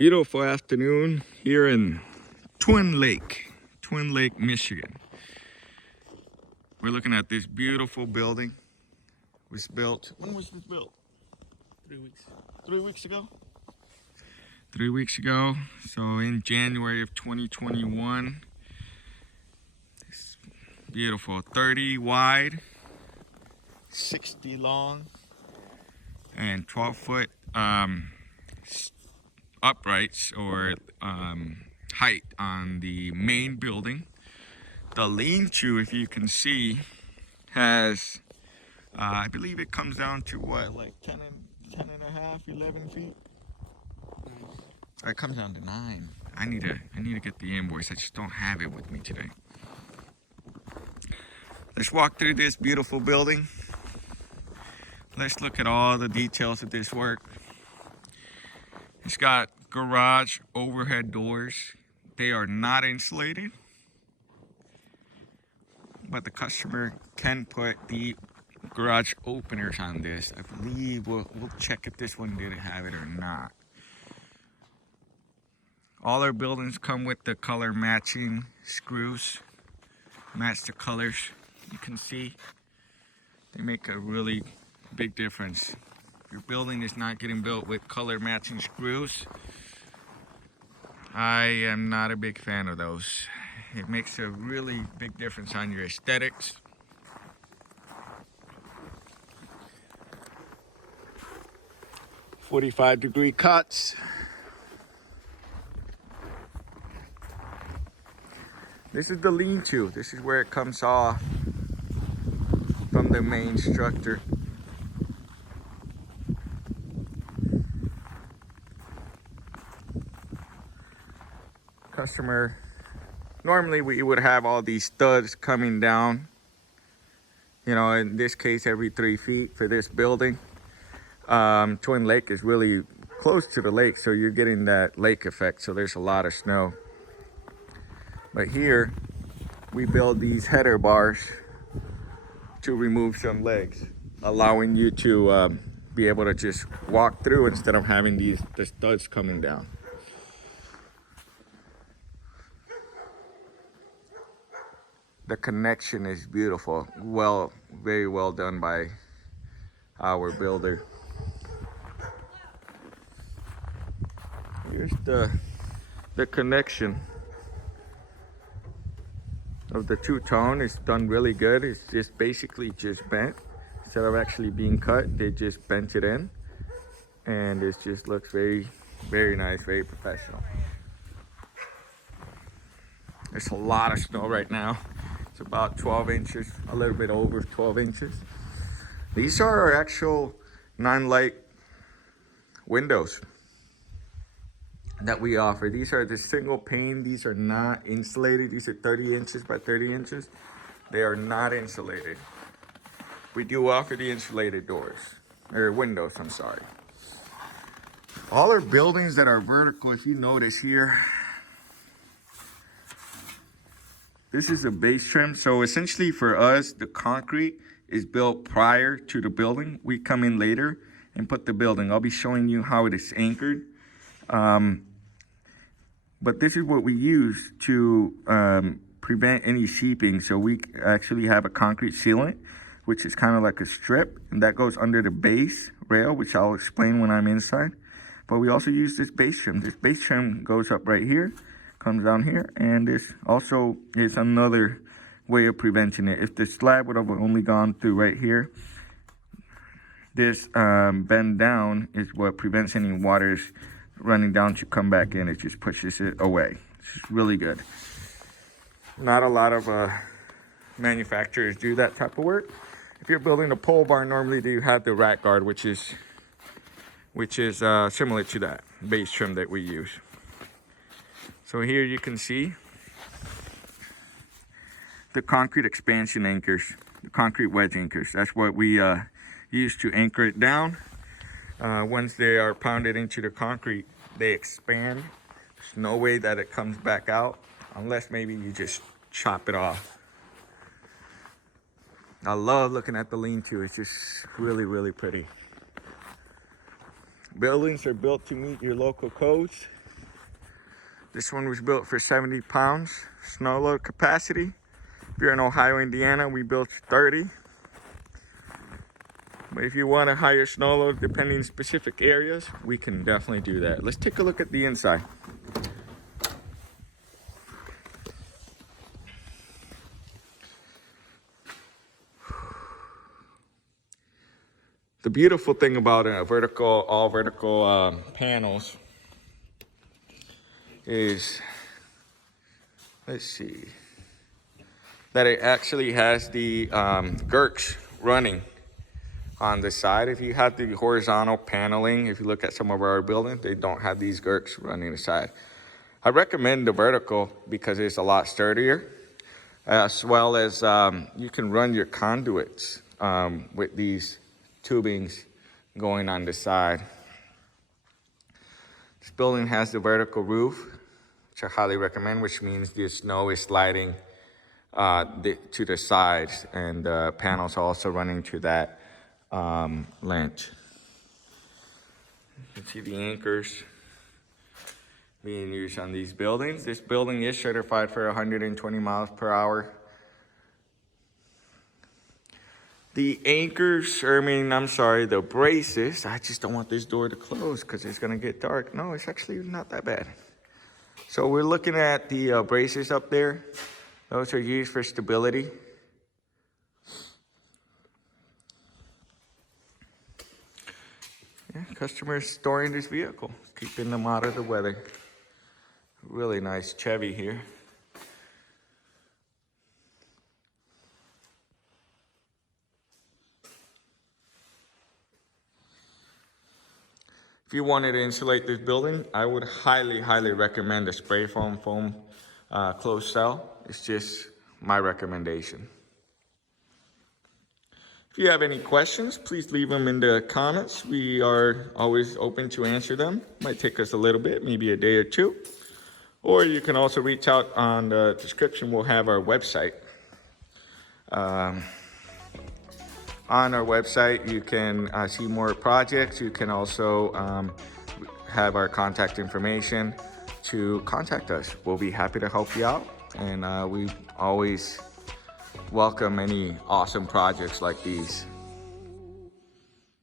Beautiful afternoon here in Twin Lake, Michigan. We're looking at this beautiful building. It was built, when was this built? 3 weeks. 3 weeks ago? 3 weeks ago. So in January of 2021. It's beautiful. 30 wide, 60 long, and 12-foot uprights or height on the main building. The lean-to, if you can see, has I believe it comes down to what, like 10 and a half, 11 feet. It comes down to 9. I need to get the invoice. I just don't have it with me today. Let's walk through this beautiful building. Let's look at all the details of this work. It's got garage overhead doors. They are not insulated, but the customer can put the garage openers on this. I believe we'll check if this one didn't have it or not. All our buildings come with the color matching screws. Match the colors. You can see they make a really big difference. If your building is not getting built with color matching screws, I am not a big fan of those. It makes a really big difference on your aesthetics. "45-degree cuts." This is the lean-to. This is where it comes off from the main structure. Customer, normally we would have all these studs coming down. You know, in this case, every 3 feet for this building. Twin Lake is really close to the lake, so you're getting that lake effect. So there's a lot of snow. But here, we build these header bars to remove some legs, allowing you to be able to just walk through instead of having the studs coming down. The connection is beautiful. Very well done by our builder. Here's the connection of the two-tone. It's done really good. It's just basically just bent. Instead of actually being cut, they just bent it in. And it just looks very, very nice, very professional. There's a lot of snow right now. It's about 12 inches, a little bit over 12 inches. These are our actual non-light windows that we offer. These are the single pane. These are not insulated. These are 30 inches by 30 inches. They are not insulated. We do offer the insulated doors, or windows, I'm sorry. All our buildings that are vertical, if you notice here, this is a base trim. So essentially for us, the concrete is built prior to the building. We come in later and put the building. I'll be showing you how it is anchored. But this is what we use to prevent any seeping. So we actually have a concrete sealant, which is kind of like a strip, and that goes under the base rail, which I'll explain when I'm inside. But we also use this base trim. This base trim goes up right here, comes down here, and this also is another way of preventing it. If the slab would have only gone through right here, this bend down is what prevents any waters running down to come back in. It just pushes it away. It's really good. Not a lot of manufacturers do that type of work. If you're building a pole barn, normally you have the rat guard, which is similar to that base trim that we use. So here you can see the concrete expansion anchors, the concrete wedge anchors. That's what we use to anchor it down. Once they are pounded into the concrete, they expand. There's no way that it comes back out unless maybe you just chop it off. I love looking at the lean-to. It's just really, really pretty. Buildings are built to meet your local codes. This one was built for 70 pounds snow load capacity. If you're in Ohio, Indiana, we built 30. But if you want a higher snow load, depending on specific areas, we can definitely do that. Let's take a look at the inside. The beautiful thing about all vertical panels is, let's see, that it actually has the Gurks running on the side. If you have the horizontal paneling, if you look at some of our buildings, they don't have these Gurks running the side. I recommend the vertical because it's a lot sturdier, as well as you can run your conduits with these tubings going on the side. This building has the vertical roof, which I highly recommend, which means the snow is sliding to the sides, and the panels are also running to that length. You can see the anchors being used on these buildings. This building is certified for 120 miles per hour. The anchors, the braces, I just don't want this door to close because it's gonna get dark. No, it's actually not that bad. So we're looking at the braces up there. Those are used for stability. Yeah, customers storing this vehicle, keeping them out of the weather. Really nice Chevy here. If you wanted to insulate this building, I would highly, highly recommend a spray foam closed cell. It's just my recommendation. If you have any questions, please leave them in the comments. We are always open to answer them. Might take us a little bit, maybe a day or two. Or you can also reach out on the description. We'll have our website. On our website, you can see more projects. You can also have our contact information to contact us. We'll be happy to help you out. And we always welcome any awesome projects like these.